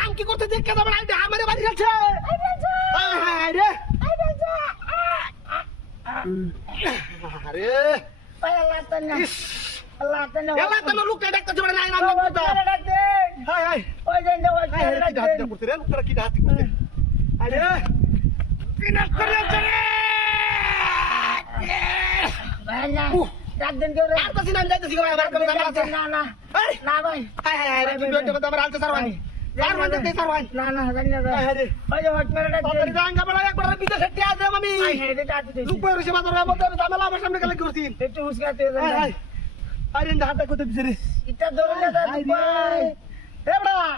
কাম কি করতে দেখে যাবেন আমারে বাড়ি গেছে রে আরে আল্লাহ তাআলা লোকটা ডাকতে যাবে না নাম বলতো হাই হাই ওই যে হাত করতে রে লোকটা কি হাত করতে আরে বিনা করে চলে ভাইয়া ডাক দেন কেউ রে আর তো সিনাম যাইতেছি ভাই আমার কাছে জানা আছে না না না ভাই হাই হাই রে তুমি তো আমার আলতে স্যার ভাই यार मत दे सर भाई ना ना धन्यवाद अरे भाई जो मेरा डाक जाएगा बड़ा एक बार विदेश से आ जाए मम्मी हाय रे डाक दे ऊपर से बात रहा मत सामला আমার সামনে গেলে করছি একটু উসকাতে হাই আরে হাতটা কত বিছরে এটা ধরে না ভাই এ বড়া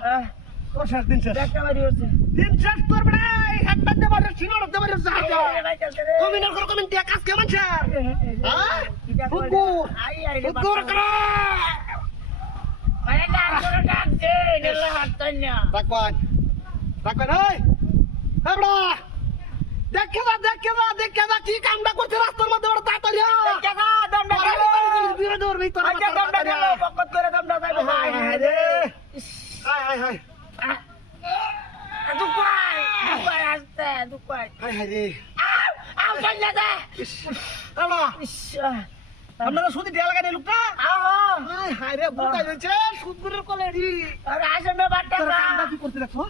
ও স্যার দিন স্যার একটা মারি হচ্ছে দিন স্যার তোর বড়া হাতটা দে মারে সিনোর দে মারে স্যার কমিনার করো কমিন টিয়া কাজ কেমন স্যার হ্যাঁ ফুকু আই আই রে ফুকু করো আরে ডাক করে ডাক দে নেলা হাতটা রাখবান রাখবান এই এবড়া দেখে যা কি কামটা করতে রাস্তার মধ্যে বড় তাড়াতাড়ি দেখে যা দমটা গেল বিরে দৌড় নেই তোর আচ্ছা দমটা গেল বকত করে দমটা যাইবে হাই হাই রে হাই হাই হাই দুপাই আসতে দুপাই হাই হাই রে আউ চলে দে এবড়া আপনারা সুদি দেয়া লাগা দেই লোকটা হাই হাই রে বুটা হইছে সুদগুরের কলেরি আরে আসবে বাটটা কামটা কি করতে দেখো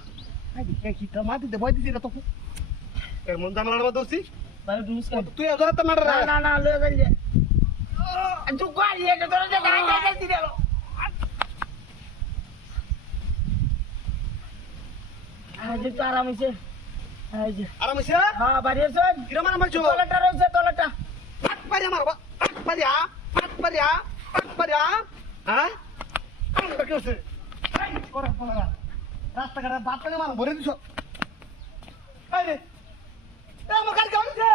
আই দেখি তো মাটি দে বই দিছি না তো এর মন জামলার মধ্যে দছি ভাই ডুস তুই আজরা তো মার না না লয়ে যাই যে তুই গাড়ি এটা তোর যে গাড়ি যাইতি দিলো আজ তো আরাম হইছে আরাম হইছে হ্যাঁ বাড়ি এসে কিরম আরাম হইছে তোলাটা রইছে তোলাটা পারি মারবা পারিয়া হ্যাঁ কি হচ্ছে করে বলা রাস্তাঘাটে বাতলে মার ভরে দিছ আরে আমার গাড়ি কেমন আছে